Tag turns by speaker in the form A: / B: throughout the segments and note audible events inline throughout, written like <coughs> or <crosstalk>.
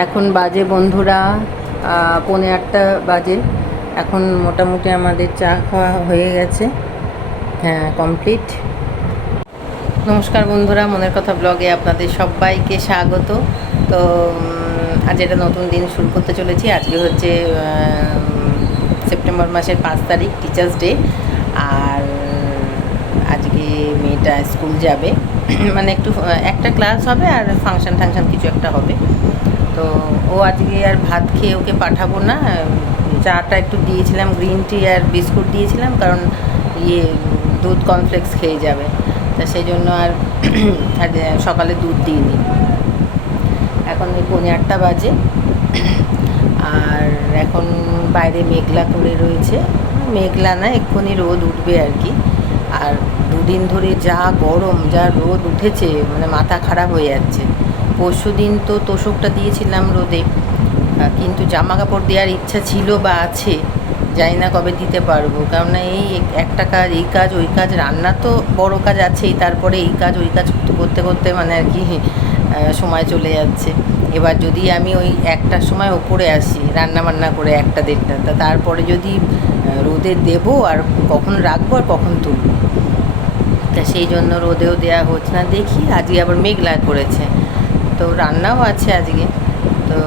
A: এখন বাজে বন্ধুরা পৌনে আটটা বাজে। এখন মোটামুটি আমাদের চা খাওয়া হয়ে গেছে। হ্যাঁ কমপ্লিট নমস্কার বন্ধুরা, মনের কথা ব্লগে আপনাদের সবাইকে স্বাগত। তো আজ এটা নতুন দিন শুরু করতে চলেছি। আজকে হচ্ছে সেপ্টেম্বর মাসের পাঁচ তারিখ টিচার্স ডে আর আজকে মেয়েটা স্কুল যাবে। <coughs> মানে একটু একটা ক্লাস হবে আর ফাংশন টাংশন কিছু একটা হবে। তো ও আজকে আর ভাত খেয়ে ওকে পাঠাবো না। চাটা একটু দিয়েছিলাম গ্রিন টি আর বিস্কুট দিয়েছিলাম, কারণ ইয়ে দুধ কর্নফ্লেক্স খেয়ে যাবে। তা সেই জন্য আর <coughs> সকালে দুধ দিয়ে দিইনি। এখন ওই পৌনে আটটা বাজে। <coughs> আর এখন বাইরে মেঘলা করে রয়েছে। মেঘলা না, এক্ষুনি রোদ উঠবে আর কি। আর দুদিন ধরে যা গরম, যা রোদ উঠেছে মানে মাথা খারাপ হয়ে যাচ্ছে। পরশু দিন তো তোষকটা দিয়েছিলাম রোদে। কিন্তু জামা কাপড় দেওয়ার ইচ্ছা ছিল বা আছে, জানি না কবে দিতে পারব। কেননা এই একটা কাজ, এই কাজ, ওই কাজ, রান্না তো বড় কাজ আছেই, তারপরে এই কাজ, ওই কাজ করতে করতে মানে আর কি সময় চলে যাচ্ছে। এবার যদি আমি ওই একটার সময় ওপরে আসি রান্না বান্না করে একটা দেড়টা, তা তারপরে যদি রোদে দেবো আর কখন রাখব আর কখন তুলবো? তা সেই জন্য রোদেও দেওয়া হচ্ছে না। দেখি, আজকে আবার মেঘলা করেছে। তো রান্নাও আছে আজকে। তো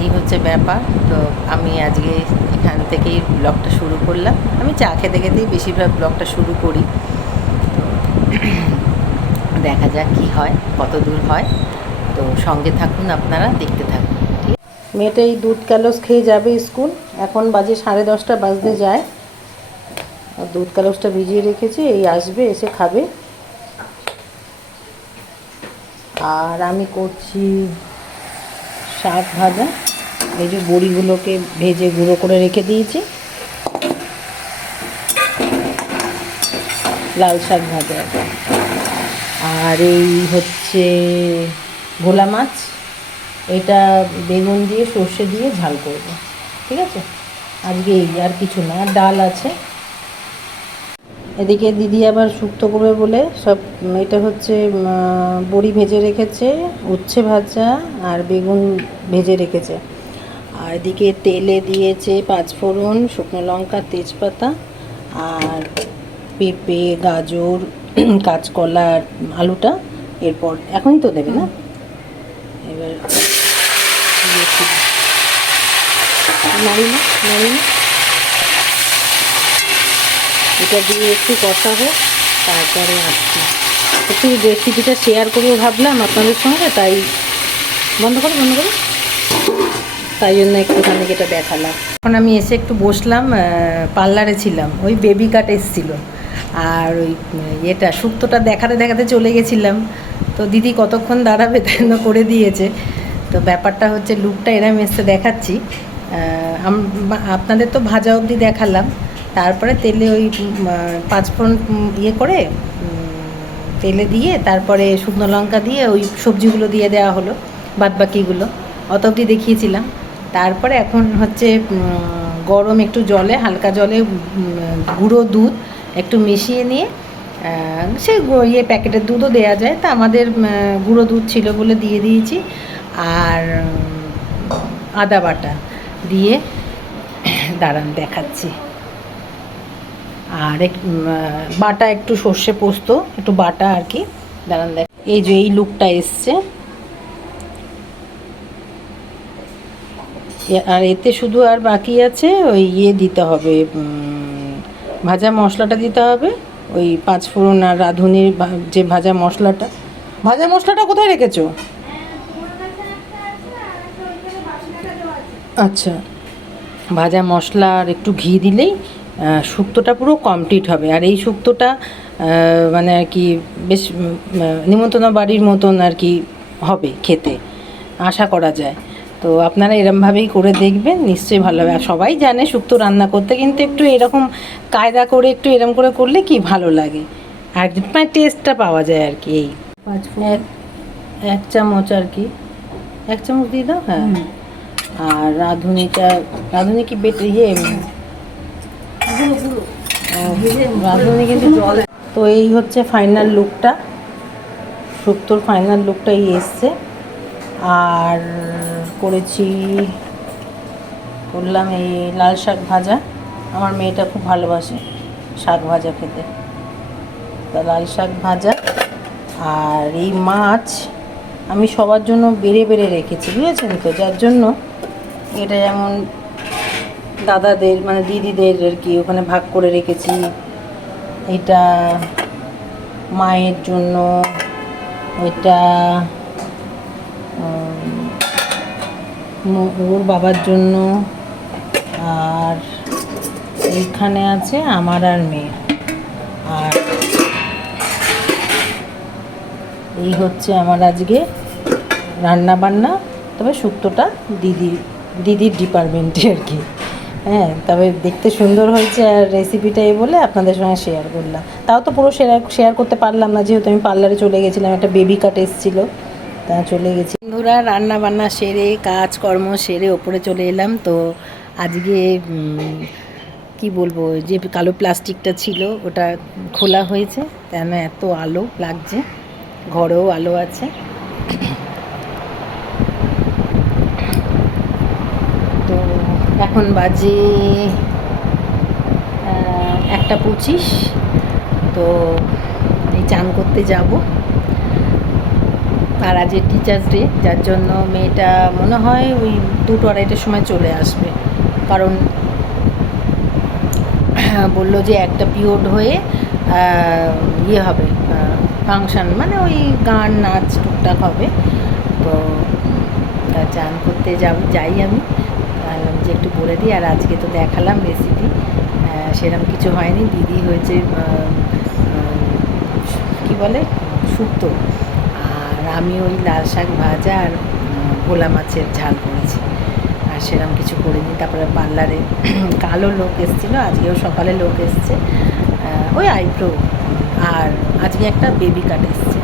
A: এই হচ্ছে ব্যাপার। তো আমি আজকে এখান থেকেই ব্লগটা শুরু করলাম। আমি চা খেতে খেতেই বেশিরভাগ ব্লগটা শুরু করি। দেখা যাক কী হয়, কত দূর হয়। তো সঙ্গে থাকুন আপনারা, দেখতে থাকুন। মেয়েটা এই দুধ ক্যালোস খেয়ে যাবে স্কুল। এখন বাজে সাড়ে দশটা, বাজতে যায়। আর দুধ কালসটা ভিজিয়ে রেখেছি, এই আসবে, এসে খাবে। আর আমি করছি শাক ভাজা। এই যে বড়িগুলোকে ভেজে গুঁড়ো করে রেখে দিয়েছি। লাল শাক ভাজা। আর এই হচ্ছে ভোলা মাছ, এটা বেগুন দিয়ে, সর্ষে দিয়ে ঝাল করব, ঠিক আছে? আজকে এই, আর কিছু না ডাল আছে। এদিকে দিদি আবার শুক্তো করবে বলে সব, এটা হচ্ছে বড়ি ভেজে রেখেছে, উচ্ছে ভাজা আর বেগুন ভেজে রেখেছে। আর এদিকে তেলে দিয়েছে পাঁচফোড়ন শুকনো লঙ্কা, তেজপাতা আর পেঁপে, গাজর, কাঁচকলা আলুটা, এরপর এখনই তো দেবে না? এটা দিয়ে একটু কষাবো, তারপরে আসছি। একটু রেসিপিটা শেয়ার করব ভাবলাম আপনাদের সঙ্গে, তাই বন্ধ করে বন্ধ করে। তাই জন্য একটুখানি এটা দেখালাম। এখন আমি এসে একটু বসলাম পার্লারে ছিলাম। ওই বেবি কাট এসেছিল। আর ওই এটা শুক্তোটা দেখাতে দেখাতে চলে গেছিলাম। তো দিদি কতক্ষণ দাঁড়াবে জন্য করে দিয়েছে। তো ব্যাপারটা হচ্ছে লুকটা এরম এসে দেখাচ্ছি। আপনাদের তো ভাজা অবধি দেখালাম। তারপরে তেলে ওই পাঁচফোড়ন ইয়ে করে তেলে দিয়ে তারপরে শুকনো লঙ্কা দিয়ে ওই সবজিগুলো দিয়ে দেওয়া হলো বাদ বাকিগুলো অত অবধি দেখিয়েছিলাম। তারপরে এখন হচ্ছে গরম একটু জলে, হালকা জলে গুঁড়ো দুধ একটু মিশিয়ে নিয়ে সে ইয়ে প্যাকেটের দুধও দেওয়া যায়। তা আমাদের গুঁড়ো দুধ ছিল বলে দিয়ে দিয়েছি। আর আদা বাটা দিয়ে <coughs> দাঁড়ান দেখাচ্ছি। আর এক- বাটা একটু সর্ষে পোস্ত, একটু বাটা আর কি। দাঁড়ান দেখ এই যে এই লুকটা এসছে। আর এতে শুধু আর বাকি আছে ওই ইয়ে দিতে হবে ভাজা মশলাটা দিতে হবে। ওই পাঁচফোড়ন আর রাঁধুনির যে ভাজা মশলাটা। ভাজা মশলাটা কোথায় রেখেছো? আচ্ছা। ভাজা মশলা আর একটু ঘি দিলেই শুক্তোটা পুরো কমপ্লিট হবে। আর এই শুক্তোটা মানে আর কি বেশ নিমন্ত্রণ বাড়ির মতন আর কি হবে খেতে। আশা করা যায়। তো আপনারা এরমভাবেই করে দেখবেন নিশ্চয়ই ভালো হবে। আর সবাই জানে শুক্তো রান্না করতে কিন্তু একটু এরকম কায়দা করে একটু এরম করে করলে কি ভালো লাগে? আর মানে টেস্টটা পাওয়া যায় আর কি এই। পাঁচ এক এক চামচ আর কি। এক চামচ দিয়ে দাও? হ্যাঁ। আর রাঁধুনিটা রাঁধুনি কি বেটে ইয়ে? রাঁধুনি কিন্তু জল। তো এই হচ্ছে ফাইনাল লুকটা শুক্তোর ফাইনাল লুকটা এই এসছে। আর করেছি, করলাম এই লাল শাক ভাজা। আমার মেয়েটা খুব ভালোবাসে শাক ভাজা খেতে। তা লাল শাক ভাজা আর এই মাছ আমি সবার জন্য বেড়ে বেড়ে রেখেছি, বুঝেছেন তো? যার জন্য এটা যেমন দাদাদের মানে দিদিদের আর কি ওখানে ভাগ করে রেখেছি। এটা মায়ের জন্য, এটা ওর বাবার জন্য আর এইখানে আছে আমার আর মেয়ে আর এই হচ্ছে আমার আজকে রান্না বান্না তবে শুক্তোটা দিদি, দিদির ডিপার্টমেন্টে আর কি। হ্যাঁ তবে দেখতে সুন্দর হয়েছে আর রেসিপিটা এই বলে আপনাদের সঙ্গে শেয়ার করলাম। তাও তো পুরো শেয়ার শেয়ার করতে পারলাম না, যেহেতু আমি পার্লারে চলে গেছিলাম, একটা বেবি কাট এসেছিল। তা চলে গেছি। বন্ধুরা রান্না বান্না সেরে, কাজকর্ম সেরে ওপরে চলে এলাম। তো আজকে কি বলব, যে কালো প্লাস্টিকটা ছিল, ওটা খোলা হয়েছে। কেন এত আলো লাগছে? ঘরেও আলো আছে। তো এখন বাজে একটা পঁচিশ। তো এই চান করতে যাব। আর আজকে টিচার্স ডে যার জন্য মেয়েটা মনে হয় ওই দুটো আড়াইটার সময় চলে আসবে। কারণ বলল যে একটা পিরিয়ড হয়ে ইয়ে হবে ফাংশন মানে ওই গান, নাচ, টুকটাক হবে। তো চান করতে যাব, যাই আমি। যে একটু বলে দিই, আর আজকে তো দেখালাম রেসিপি সেরকম কিছু হয়নি। দিদি হয়েছে কি বলে? আর আমি ওই লাল শাক ভাজা আর ভোলা মাছের ঝাল করেছি। আর সেরকম কিছু করিনি। তারপরে পার্লারে <clears throat> কালো লোক এসেছিল, আজকেও সকালে লোক এসছে। ওই আইব্রো। আর আজকে একটা বেবি কাট এসছে।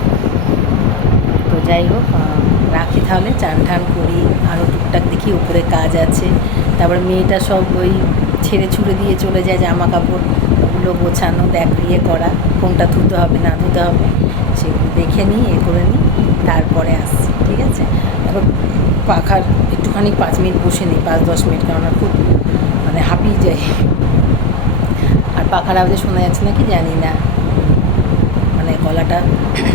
A: তো যাই হোক রাখি তাহলে, চান টান করি আরও টুকটাক দেখি, উপরে কাজ আছে। তারপরে মেয়েটা সব ওই ছেড়ে ছুড়ে দিয়ে চলে যায় জামা কাপড় ওগুলো গোছানো, দেখ ইয়ে করা, কোনটা ধুতে হবে, না ধুতে হবে, সেগুলো দেখে নিই, এ করে নিই। তারপরে আসছি, ঠিক আছে? তারপর পাখার একটুখানি পাঁচ মিনিট বসে নিই, পাঁচ দশ মিনিট কেননা খুব মানে হাঁপিয়ে যায় আর পাখার আওয়াজে শোনা যাচ্ছে নাকি জানি না। মানে গলাটা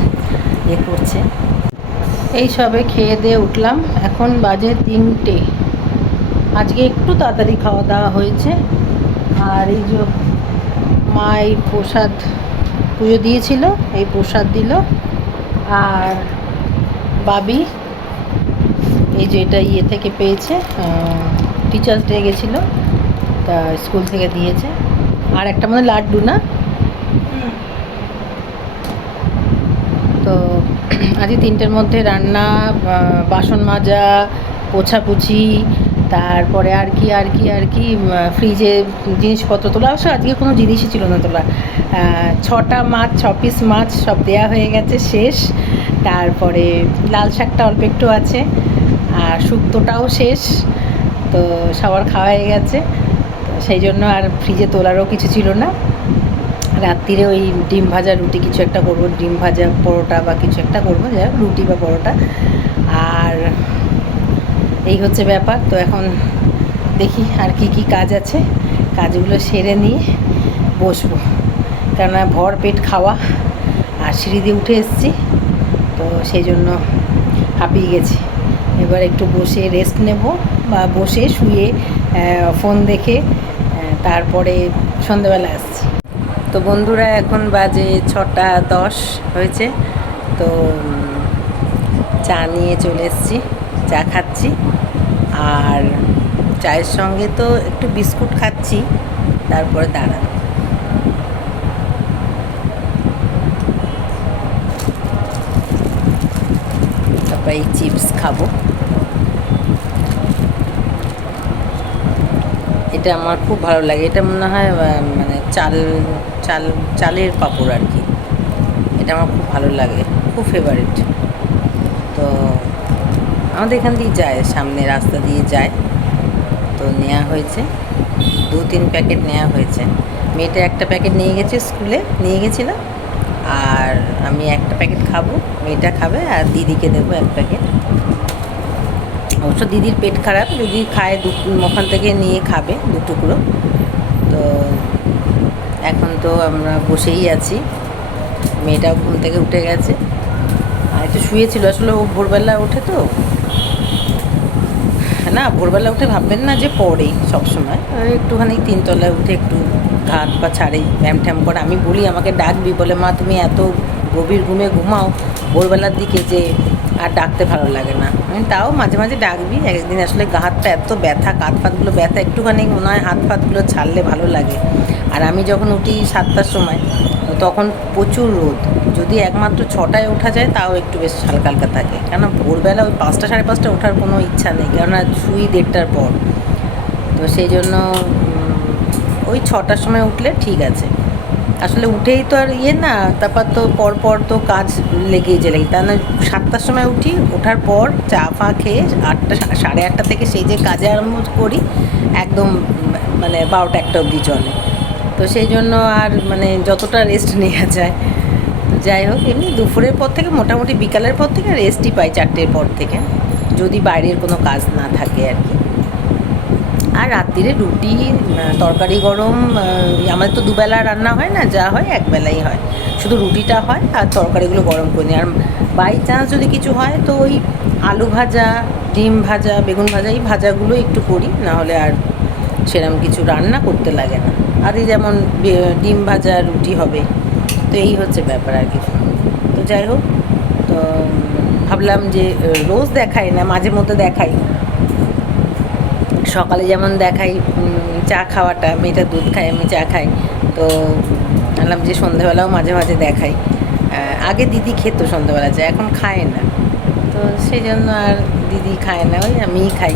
A: <coughs> ইয়ে করছে। এই সবে খেয়ে দিয়ে উঠলাম, এখন বাজে তিনটে। আজকে একটু তাড়াতাড়ি খাওয়া দাওয়া হয়েছে। আর এই যে মা এই প্রসাদ পুজো দিয়েছিল, এই প্রসাদ দিল। আর বাবি, এই যে এটা ইয়ে থেকে পেয়েছে টিচার্স ডে গেছিল, তা স্কুল থেকে দিয়েছে। আর একটা মানে লাড্ডু না? তো আজকে তিনটের মধ্যে রান্না বাসন মাজা, পোছাপুছি, তারপরে আর কি আর কি আর কি ফ্রিজে জিনিসপত্র তোলা। অবশ্য আজকে কোনো জিনিসই ছিল না তোলা। ছটা মাছ, ছ পিস মাছ সব দেয়া হয়ে গেছে শেষ। তারপরে লাল শাকটা অল্প একটু আছে আর শুক্তোটাও শেষ তো সবার খাওয়া হয়ে গেছে সেই জন্য আর ফ্রিজে তোলারও কিছু ছিল না। রাত্রিরে ওই ডিম ভাজা রুটি কিছু একটা করব ডিম ভাজা পরোটা বা কিছু একটা করব হোক, রুটি বা পরোটা। আর এই হচ্ছে ব্যাপার তো এখন দেখি আর কি কি কাজ আছে। কাজগুলো সেরে নিয়ে বসবো। কেননা ভর পেট খাওয়া আর সিঁড়ি দিয়ে উঠে এসেছি। তো সেই জন্য হাঁপিয়ে গেছি। এবার একটু বসে রেস্ট নেব বা বসে শুয়ে ফোন দেখে তারপরে সন্ধেবেলা আসছি। তো বন্ধুরা, এখন বাজে ছটা দশ হয়েছে। তো চা নিয়ে চলে এসেছি, চা খাচ্ছি। আর চায়ের সঙ্গে তো একটু বিস্কুট খাচ্ছি, তারপরে দাঁড়ান তারপরে এই চিপস খাব। এটা আমার খুব ভালো লাগে। এটা মনে হয় মানে চাল চাল, চালের পাপড় আর কি। এটা আমার খুব ভালো লাগে, খুব ফেভারিট তো আমাদের এখান দিয়ে যায়, সামনে রাস্তা দিয়ে যায়। তো নেওয়া হয়েছে দু তিন প্যাকেট নেওয়া হয়েছে। মেয়েটা একটা প্যাকেট নিয়ে গেছে স্কুলে, নিয়ে গেছিলাম আর আমি একটা প্যাকেট খাব, মেয়েটা খাবে আর দিদিকে দেবো এক প্যাকেট। অবশ্য দিদির পেট খারাপ, দিদি খায় দু ওখান থেকে নিয়ে খাবে দু টুকরো। তো এখন তো আমরা বসেই আছি। মেয়েটাও ঘুম থেকে উঠে গেছে। আর একটু শুয়েছিল, আসলে ও ভোরবেলা ওঠে তো। না, ভোরবেলা উঠে ভাববেন না যে পড়ে সবসময়। একটুখানি তিনতলায় উঠে একটু হাত পা ছাড়ে ব্যায়াম ঠ্যাম করে। আমি বলি, আমাকে ডাকবি? বলে, মা, তুমি এত গভীর ঘুমে ঘুমাও, ভোরবেলার দিকে যে আর ডাকতে ভালো লাগে না। আমি তাও মাঝে মাঝে ডাকবি। এক একদিন আসলে গা হাতটা এত ব্যথা কাত ফাতগুলো ব্যথা একটুখানি মনে হয় হাত ফাতগুলো ছাড়লে ভালো লাগে। আর আমি যখন উঠি সাতটার সময়, তখন প্রচুর রোদ। যদি একমাত্র ছটায় ওঠা যায়, তাও একটু বেশ হালকা হালকা থাকে। কেননা ভোরবেলা ওই পাঁচটা সাড়ে পাঁচটা ওঠার কোনো ইচ্ছা নেই, কেননা শুই দেড়টার পর। তো সেই জন্য ওই ছটার সময় উঠলে ঠিক আছে। আসলে উঠেই তো আর ইয়ে না, তারপর তো পর পর তো কাজ লেগেই যে লেগে তা না, সাতটার সময় উঠি, ওঠার পর চা ফা খেয়ে আটটা, সাড়ে আটটা থেকে সেই যে কাজে আরম্ভ করি, একদম মানে বারোটা একটা অবধি চলে। তো সেই জন্য আর মানে যতটা রেস্ট নেওয়া যায়। যাই হোক, এমনি দুপুরের পর থেকে মোটামুটি বিকালের পর থেকে রেস্টই পাই চারটের পর থেকে, যদি বাইরের কোনো কাজ না থাকে আর কি। আর রাত্রিরে রুটি তরকারি গরম আমাদের তো দুবেলা রান্না হয় না, যা হয় একবেলাই হয়। শুধু রুটিটা হয় আর তরকারিগুলো গরম করে নিই। আর বাই চান্স যদি কিছু হয় তো ওই আলু ভাজা, ডিম ভাজা, বেগুন ভাজা, এই ভাজাগুলো একটু করি, না হলে আর সেরকম কিছু রান্না করতে লাগে না। আর এই যেমন ডিম ভাজা, রুটি হবে, তো এই হচ্ছে ব্যাপার আর কি। তো যাই হোক, তো ভাবলাম যে, রোজ দেখাই না, মাঝে মধ্যে দেখাই সকালে যেমন দেখাই চা খাওয়াটা, মেয়েটা দুধ খায়, আমি চা খাই। তো বললাম যে সন্ধেবেলাও মাঝে মাঝে দেখাই। আগে দিদি খেত সন্ধেবেলা চা, এখন খায় না। তো সেই জন্য আর দিদি খায় না, ওই আমিই খাই।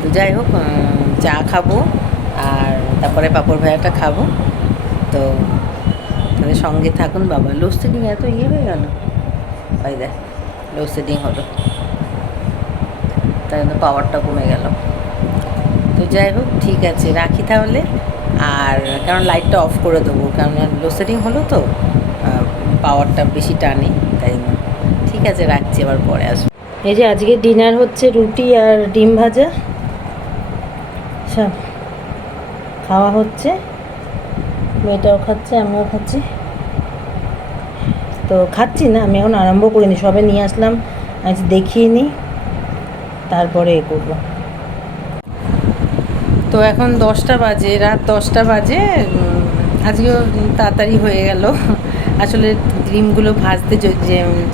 A: তো যাই হোক চা খাব, আর তারপরে পাঁপড় ভাজাটা খাব। তো তাদের সঙ্গে থাকুন বাবা। লোডশেডিং এত ইয়ে হয়ে গেল। ওই দেখ লোডশেডিং হলো। তাই জন্য পাওয়ারটা কমে গেল। তো যাই হোক, ঠিক আছে, রাখি তাহলে। আর কারণ লাইটটা অফ করে দেবো, কারণ লোডশেডিং হলো তো পাওয়ারটা বেশি টানে, তাই জন্য ঠিক আছে, রাখছি, আবার পরে আসব। এই যে আজকে ডিনার হচ্ছে রুটি আর ডিম ভাজা। সব খাওয়া হচ্ছে। মেয়েটাও খাচ্ছে, আমিও খাচ্ছি। তো খাচ্ছি না, আমি এখন আরম্ভ করিনি, সবে নিয়ে আসলাম, আজ দেখিয়ে নিই তারপরে এ করব। তো এখন দশটা বাজে, রাত দশটা বাজে আজকেও তাড়াতাড়ি হয়ে গেল। আসলে ডিমগুলো ভাজতে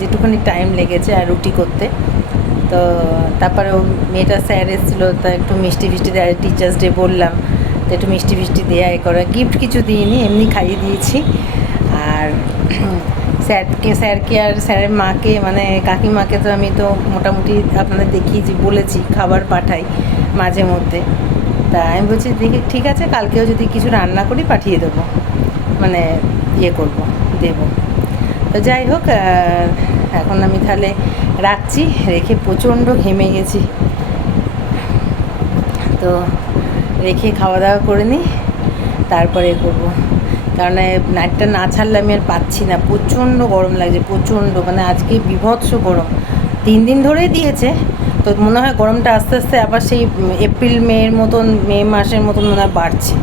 A: যেটুকুনি টাইম লেগেছে আর রুটি করতে। তো তারপরে ও মেয়েটা স্যার এসেছিল, তা একটু মিষ্টি ফিষ্টি দেয় টিচার্স ডে বললাম, তো একটু মিষ্টি ফিষ্টি দেয়া এ করা। গিফট কিছু দিইনি, এমনি খাইয়ে দিয়েছি। আর স্যারকে স্যারকে আর স্যারের মাকে মানে কাকিমাকে তো আমি তো মোটামুটি আপনাদের দেখিয়েছি, বলেছি, খাবার পাঠাই মাঝে মধ্যে। তা আমি বলছি, দেখি, ঠিক আছে, কালকেও যদি কিছু রান্না করি, পাঠিয়ে দেবো। মানে ইয়ে করব, দেবো। তো যাই হোক এখন আমি তাহলে রাখছি, রেখে প্রচণ্ড ঘেমে গেছি। তো রেখে খাওয়া দাওয়া করে নিই, তারপরে করব। কারণ নাইটটা না ছাড়লে আমি আর পাচ্ছি না। প্রচণ্ড গরম লাগছে, প্রচণ্ড। মানে আজকে বিভৎস গরম। তিন দিন ধরেই দিয়েছে তো মনে হয় গরমটা আস্তে আস্তে আবার সেই এপ্রিল মের মতন, মে মাসের মতন মনে হয় বাড়ছে।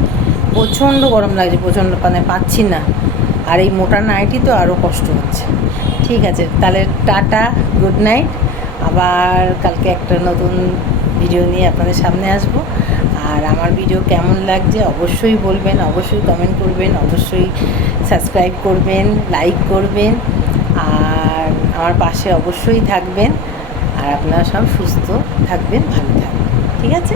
A: প্রচণ্ড গরম লাগছে, প্রচণ্ড মানে পাচ্ছি না। আর এই মোটা নাইটই তো আরও কষ্ট হচ্ছে। ঠিক আছে, তাহলে টাটা, গুড নাইট। আবার কালকে একটা নতুন ভিডিও নিয়ে আপনাদের সামনে আসব। আর আমার ভিডিও কেমন লাগছে অবশ্যই বলবেন, অবশ্যই কমেন্ট করবেন, অবশ্যই সাবস্ক্রাইব করবেন লাইক করবেন। আর আমার পাশে অবশ্যই থাকবেন। আর আপনারা সব সুস্থ থাকবেন ভালো থাকবেন। ঠিক আছে?